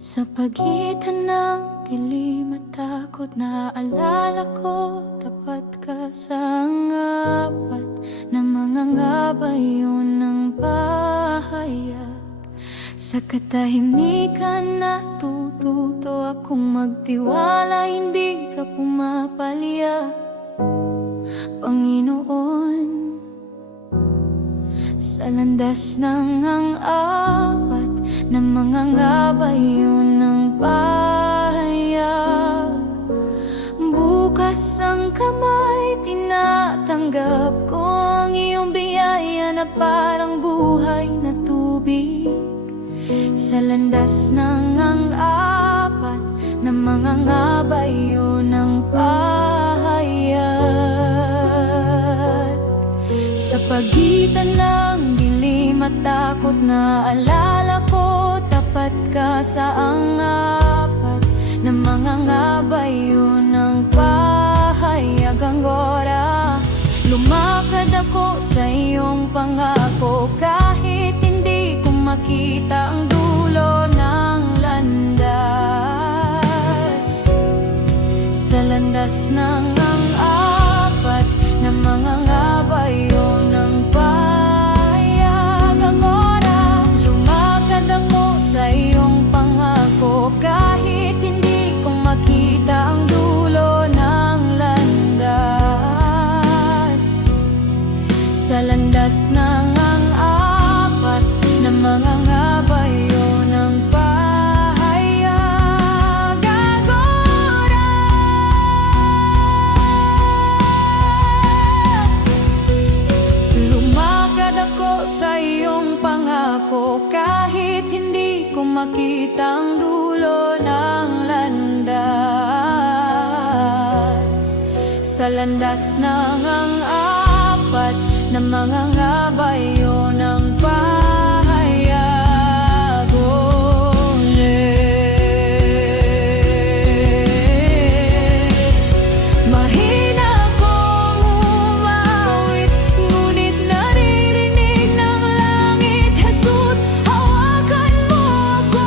Sa pagitan ng dilim at takot, naalala ko, tapat ka sa angapat na mga ngabayon ng pahayag. Sa katahimikan natututo akong magtiwala, hindi ka pumapalya, Panginoon. Sa landas ng ang-apat na mga ngabayon ng pahayag, bukas ang kamay, tinatanggap ko ang iyong biyaya na parang buhay na tubig. Sa landas ng ang-apat na mga ngabayon ng pahayag, sa pagitan ng dilim at takot, naalala ko, tapat ka sa ang-apat na mga ngabayon ng pahayag. Anggora, lumakad ako sa iyong pangako, kahit hindi ko makita ang dulo ng landas. Sa landas ng ang-apat na mga ngabayon ng pahayag, Anggora, lumakad ako sa iyong pangako, kahit hindi ko makita ang dulo ng landas. Sa landas ng ang-apat na mga ngabayon ng pahayag, Anggora, lumakad ako sa iyong pangako, kahit hindi ko makita ang dulo ng landas. Sa landas ng ang-apat na mga ngabayon ng pahayag, mahina akong umawit, ngunit naririnig ng langit. Jesus, hawakan mo ako.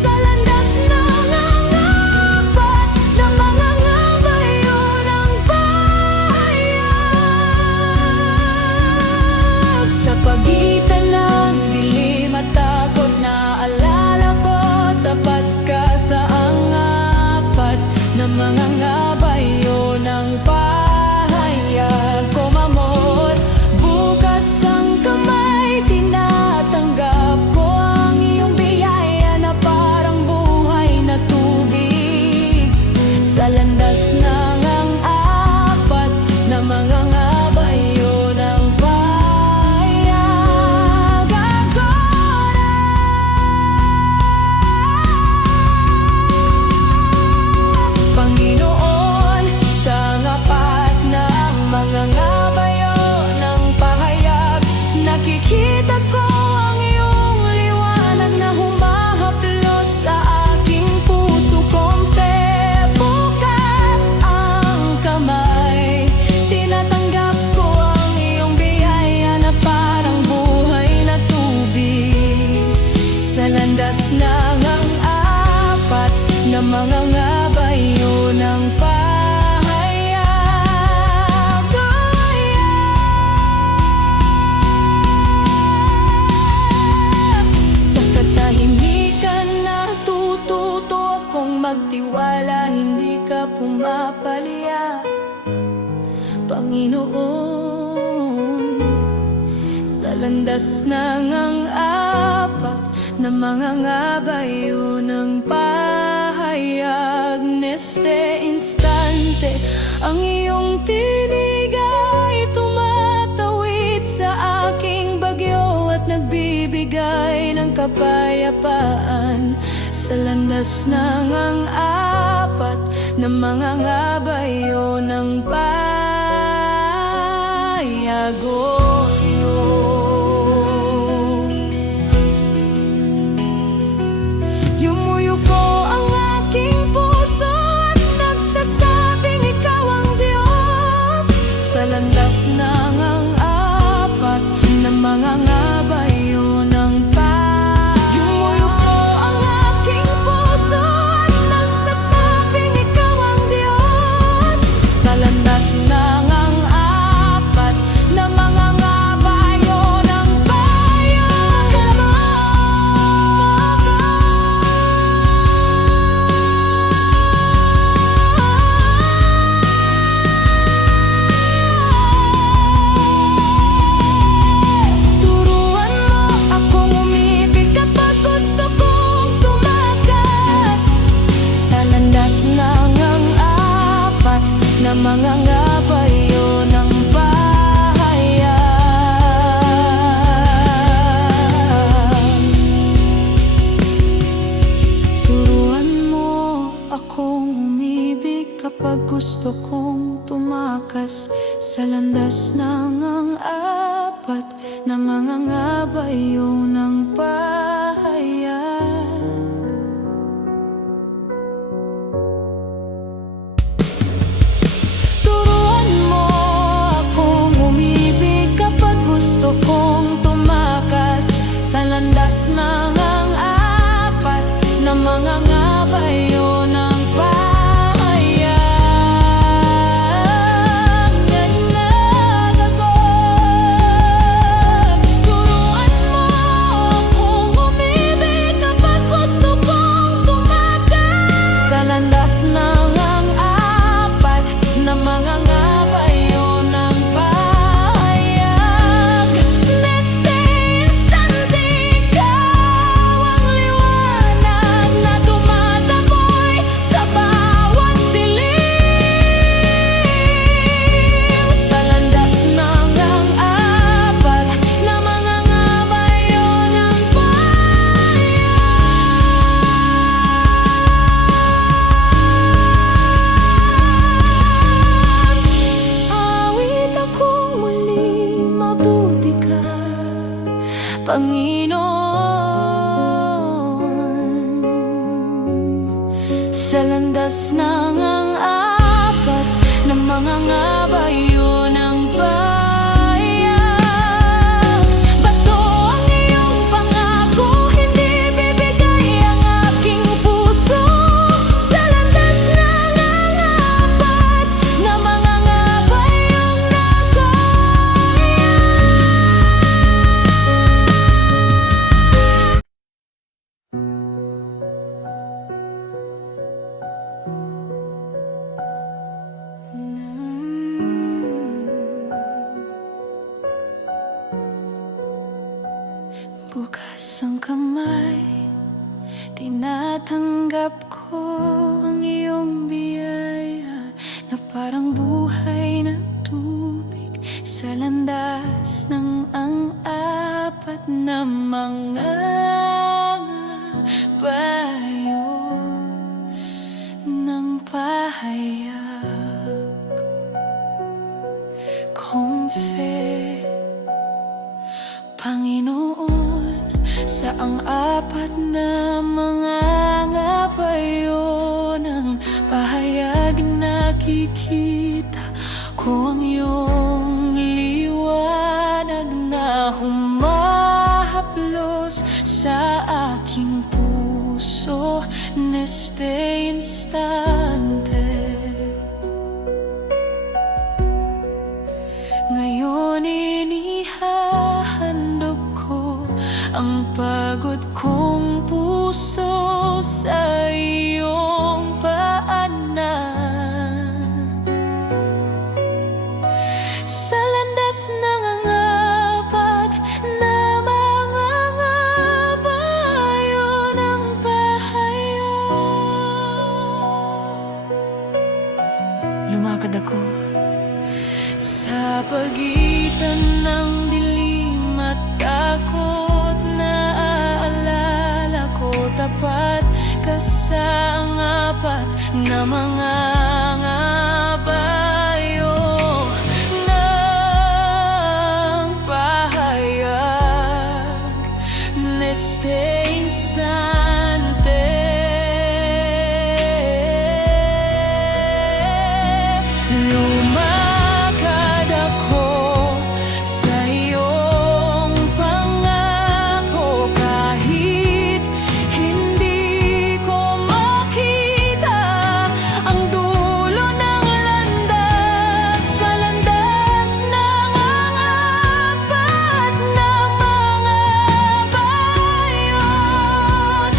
Sa landas ng ang-apat na mga ngabayon ng pahayag, sa pagitan ng dilim at takot, naalala ko, tapat ka sa ang-apat na mga ngabayon ng pahayag. Kumamot, bukas ang kamay, tinatanggap ko ang iyong biyaya na parang buhay na tubig. Sa landas ng ang-apat na mga ngabayon ng pahayag, Anggora, Panginoon, sa ngapat ng mga ngabayon ng pahayag, nakikita ko ang iyong liwanag na humahaplos sa aking puso kong fe. Bukas ang kamay, tinatanggap ko ang iyong biyaya na parang buhay na tubig. Sa landas ng ang-apat na mga ngabayon ng pahayag, sa katahimikan natututo akong magtiwala, hindi ka pumapalya, Panginoon. Sa landas ng ang-apat na mga ngabayon ng pahayag, neste instante, ang iyong tinig ay tumatawid sa aking bagyo at nagbibigay ng kapayapaan. Sa landas ng ang-apat na mga ngabayon ng pahayag, yumuyuko ang aking puso at nagsasabing ikaw ang Diyos. Sa landas ng ang-apat na mga ngabayon ng pahayag, yumuyuko ang aking gusto kong tumakas sa landas ng ang apat na mga ngabayo ng pahayag. Turuan mo akong umibig kapag gusto kong tumakas sa landas ng ang apat na mga ngabayo ng pahayag na nagagod. Turuan mo akong umibig kapag gusto kong tumakas sa landas ng ang apat na mga ngabayo ng pahayag. Neste instante, ikaw ang liwanag na tumataboy sa bawat dilim. Sa landas ng ang apat na mga ngabayo ng pahayag. Awit akong muli, mabuti ka, Panginoon. Sa landas ng ang apat na mga ngabayo ng pahayag. Bato ang iyong pangako, hindi bibigay ang aking puso. Sa landas ng ang apat na mga ngabayong bukas ang kamay, tinatanggap ko ang iyong biyaya na parang buhay na tubig sa landas ng ang apat na mga ngabayo ng pahayag. Comfort, Panginoon, sa ang apat na mga ngabayo ng pahayag, nakikita ko ang iyong liwanag na humahaplos sa aking puso. Neste instante, ngayon inihahandog ko ang pagod kong puso sa iyong paanan. Sa landas ng ang apat na mga ngabayo ng pahayag. Lumakad ako sa pagitan ng dilim at takot, naaalala ko tapat ka sa ang apat na mga ngabayo ng pahayag. Neste instante, lumakad ako sa iyong pangako kahit hindi ko makita ang dulo ng landas. Sa landas ng ang apat na mga bayon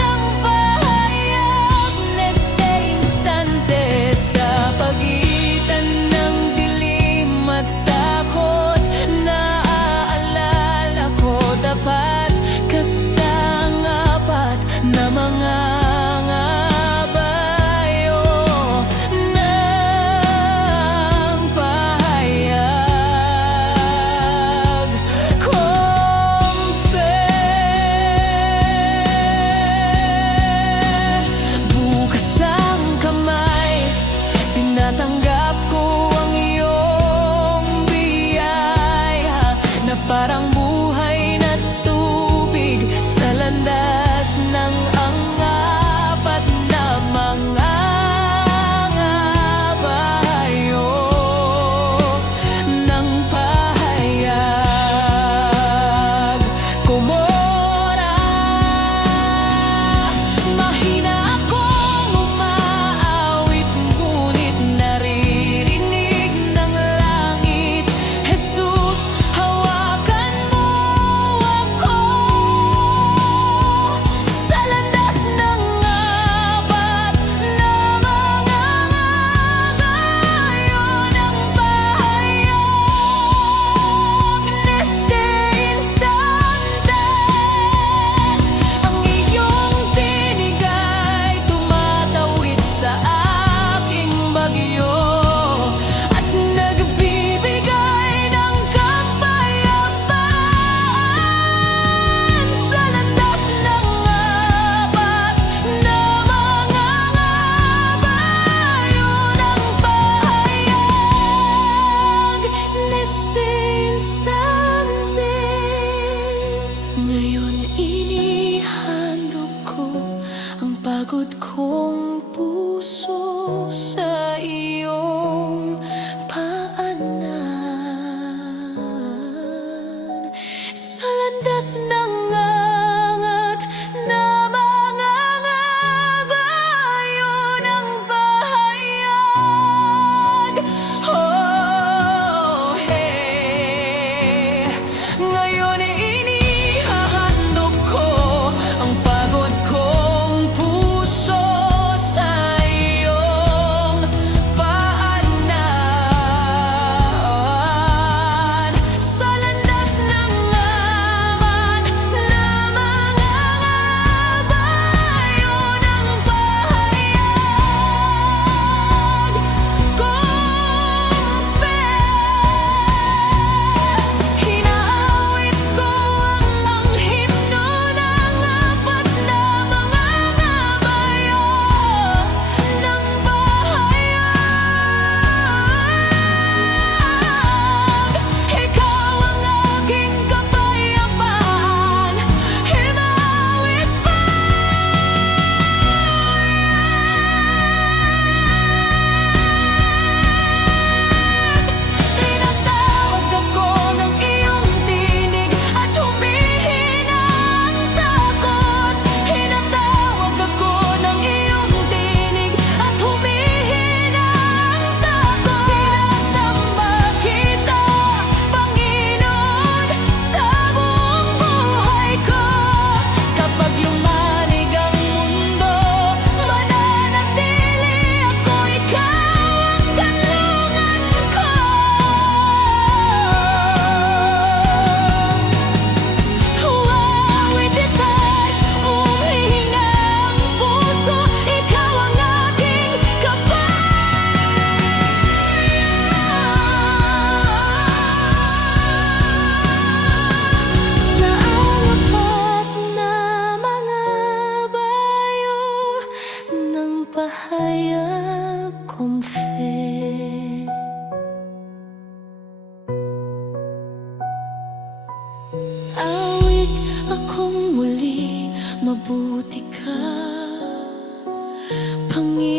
pagod kong puso sa iyong paanan, sa landas ng angat na mga ngabayo ng bahayag. Oh, hey, ngayon ay inihahandog ko ang pagod kong puso sa iyong paanan, sa landas ng aman na mga ngabayo ng bahayag. Hinaawit ko ang himno ng apat na mga ngabayo ng bahayag. Ikaw ang aking kapayapaan, hinaawit pa. Tinatawag ako ng iyong tinig at humihina ang takot. Tinatawag ako ng iyong tinig at humihina ang takot. Sinasamba kita, Panginoon, sa buong buhay ko. Kapag lumanig ang mundo, mananatili ako, ikaw ang kanlungan ko. Huawit ito'y humihinga ang puso, ikaw ang aking kapayapaan. Sa apat na mga bayo ng pahayag kong awit akong muli, mabuti ka, Panginoon.